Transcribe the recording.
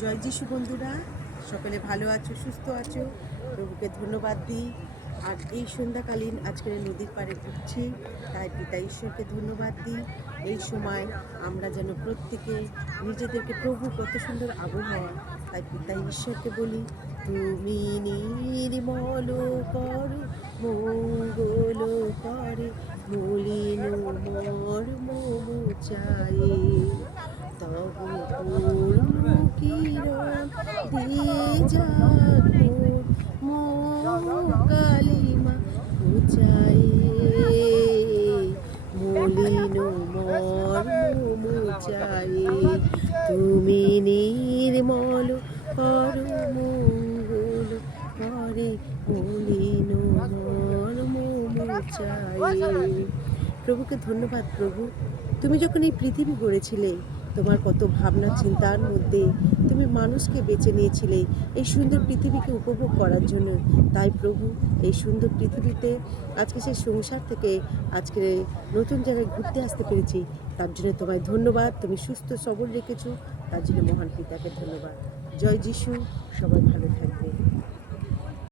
জয় যিশু বন্ধুরা, সকলে ভালো আছো, সুস্থ আছো, প্রভুকে ধন্যবাদ দিই। আর এই সন্ধ্যাকালীন আজকের নদীর পাড়ে ঘুরছি, তাই পিতা ঈশ্বরকে ধন্যবাদ দিই। এই সময় আমরা যেন প্রত্যেকে নিজেদেরকে, প্রভু কত সুন্দর আবহাওয়া, তাই পিতা ঈশ্বরকে বলি, তুমি নির্মল করো, মঙ্গল করে, মলিন মর্ম চায়ে, তব পূর্ণ কিরণ দিয়ে যাক মোর কালিমা মুচায়ে, মলিন মর্ম মুচায়ে, তুমি নির্মল করো, মঙ্গল করে, মলিন মর্ম মুচায়ে। প্রভুকে ধন্যবাদ। প্রভু, তুমি যখন এই পৃথিবী গড়েছিলে, তোমার কত ভাবনা চিন্তার মধ্যে তুমি মানুষকে বেছে নিয়েছিলে এই সুন্দর পৃথিবীকে উপভোগ করার জন্য। তাই প্রভু, এই সুন্দর পৃথিবীতে আজকে সেই সংসার থেকে আজকে নতুন জায়গায় ঘুরতে আসতে পেরেছি, তার জন্য তোমায় ধন্যবাদ। তুমি সুস্থ সবল রেখেছো, তার জন্য মহান পিতাকে ধন্যবাদ। জয় যিশু, সবাই ভালো থাকবে।